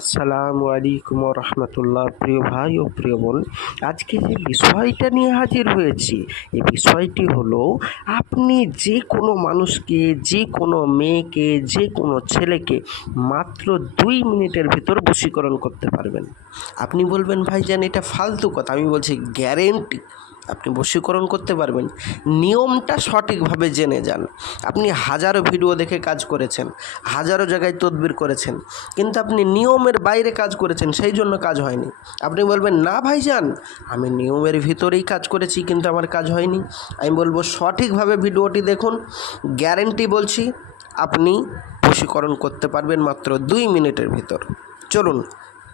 আসসালামু আলাইকুম রহমতুল্লাহ। প্রিয় ভাই ও প্রিয় বোন, আজকে যে বিষয়টা নিয়ে হাজির হয়েছি, এই বিষয়টি হলো আপনি যে কোনো মানুষকে, যে কোনো মেয়েকে, যে কোনো ছেলেকে মাত্র 2 মিনিটের ভিতর বশীকরণ করতে পারবেন। আপনি বলবেন ভাইজান এটা ফালতু কথা, আমি বলছি গ্যারেন্টি আপনি বশীকরণ করতে পারবেন। নিয়মটা সঠিকভাবে জেনে যান। আপনি হাজারো ভিডিও দেখে কাজ করেছেন, হাজারো জায়গায় তদবির করেছেন, কিন্তু আপনি নিয়মের বাইরে কাজ করেছেন, সেই জন্য কাজ হয়নি। আপনি বলবেন না ভাইজান আমি নিয়মের ভিতরেই কাজ করেছি কিন্তু আমার কাজ হয়নি। আমি বলবো সঠিকভাবে ভিডিওটি দেখুন, গ্যারেন্টি বলছি আপনি বশীকরণ করতে পারবেন মাত্র 2 মিনিটের ভিতর। চলুন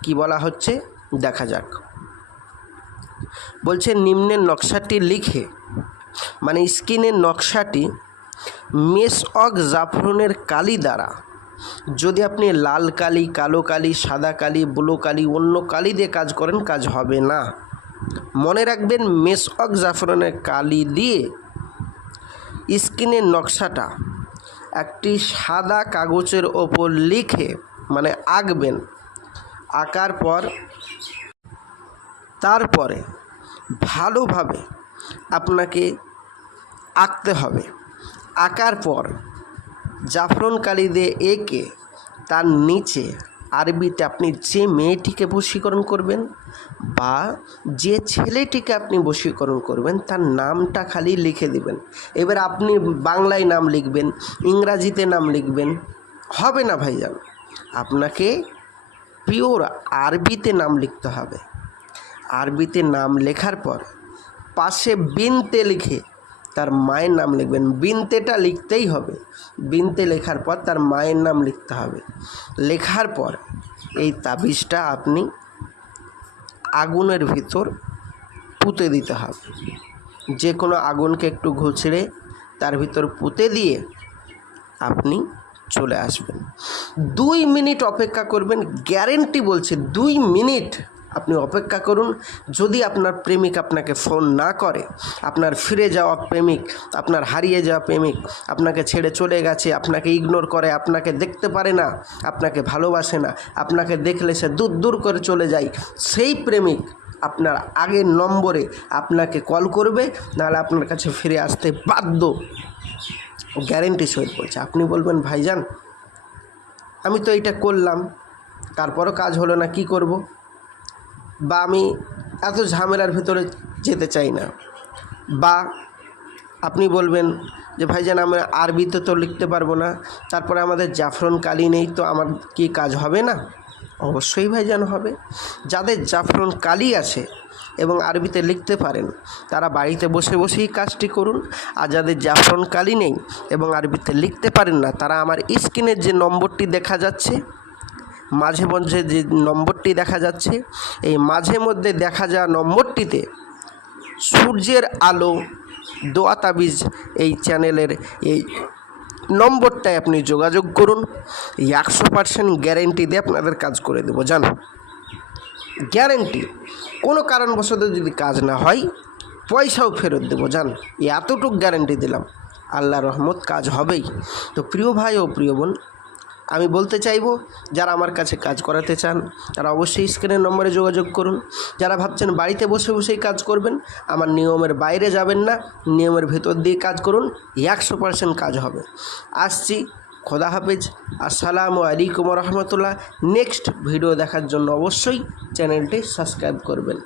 কি বলা হচ্ছে দেখা যাক। বলছে নিম্নের নকশাটি লিখে, মানে স্কিনের নকশাটি মেসওয়াক জাফরানের কালি দ্বারা, যদি আপনি লাল কালি, কালো কালি, সাদা কালি, ব্লু কালি, অন্য কালি দিয়ে কাজ করেন কাজ হবে না। মনে রাখবেন মেসওয়াক জাফরানের কালি দিয়ে স্কিনের নকশাটা একটি সাদা কাগজের ওপর লিখে, মানে আঁকবেন। আঁকার পর তারপরে ভালোভাবে আপনাকে আঁকতে হবে। আঁকার পর জাফরান কালি দিয়ে এঁকে তার নিচে আরবিতে আপনি যে মেয়েটিকে বশীকরণ করবেন বা যে ছেলেটিকে আপনি বশীকরণ করবেন তার নামটা খালি লিখে দিবেন। এবার আপনি বাংলায় নাম লিখবেন, ইংরাজিতে নাম লিখবেন, হবে না ভাইজান। আপনাকে পিওর আরবিতে নাম লিখতে হবে। আরবিতে নাম লেখার পর পাশে বিনতে লিখে তার মায়ের নাম লিখবেন। বিনতেটা লিখতেই হবে। বিনতে লেখার পর তার মায়ের নাম লিখতে হবে। লেখার পর এই তাবিজটা আপনি আগুনের ভিতর পুঁতে দিতে হবে। যে কোনো আগুনকে একটু ঘুচড়ে তার ভিতর পুঁতে দিয়ে আপনি চলে আসবেন। 2 মিনিট অপেক্ষা করবেন, গ্যারেন্টি বলছে 2 মিনিট আপনি অপেক্ষা করুন। যদি আপনার প্রেমিক আপনাকে ফোন না করে, আপনার ফিরে যাওয়া প্রেমিক, আপনার হারিয়ে যাওয়া প্রেমিক আপনাকে ছেড়ে চলে গেছে, আপনাকে ইগনোর করে, আপনাকে দেখতে পারে না, আপনাকে ভালোবাসে না, আপনাকে দেখলে সে দূর দূর করে চলে যায়, সেই প্রেমিক আপনার আগের নম্বরে আপনাকে কল করবে, নাহলে আপনার কাছে ফিরে আসতে বাধ্য। গ্যারেন্টি সহিত বলছে। আপনি বলবেন ভাইজান আমি তো এইটা করলাম তারপরও কাজ হলো না, কি করব? বা আমি এত ঝামেলার ভিতরে যেতে চাই না। বা আপনি বলবেন যে ভাইজান আমি আরবিতে তো লিখতে পারবো না, তারপরে আমাদের জাফরান কালি নেই, তো আমার কি কাজ হবে না? অবশ্যই ভাইজান হবে। যাদের জাফরান কালি আছে এবং আরবিতে লিখতে পারেন তারা বাড়িতে বসে বসেই কাজটি করুন। আর যাদের জাফরান কালি নেই এবং আরবিতে লিখতে পারেন না, তারা আমার স্ক্রিনের যে নম্বরটি দেখা যাচ্ছে, মাঝে মধ্যে যে নম্বরটি দেখা যাচ্ছে, এই মাঝে মধ্যে দেখা যাওয়া নম্বরটিতে সূর্যের আলো দোয়া তাবিজ এই চ্যানেলের এই নম্বরটায় আপনি যোগাযোগ করুন। 100% গ্যারেন্টি দিয়ে আপনাদের কাজ করে দেবো, জানো, গ্যারেন্টি। কোনো কারণবশত যদি কাজ না হয় পয়সাও ফেরত দেবো, জান, এতটুকু গ্যারেন্টি দিলাম। আল্লাহর রহমত কাজ হবেই। তো প্রিয় ভাই ও প্রিয় বোন, আমি বলতে চাইবো যারা আমার কাছে কাজ করাতে চান তারা অবশ্যই স্ক্রিনের নম্বরে যোগাযোগ করুন। যারা ভাবছেন বাড়িতে বসে বসেই কাজ করবেন, আমার নিয়মের বাইরে যাবেন না, নিয়মের ভেতর দিয়ে কাজ করুন, 100% কাজ হবে। আসছি, খোদা হাফেজ, আসসালামু আলাইকুম রহমতুল্লাহ। নেক্সট ভিডিও দেখার জন্য অবশ্যই চ্যানেলটি সাবস্ক্রাইব করবেন।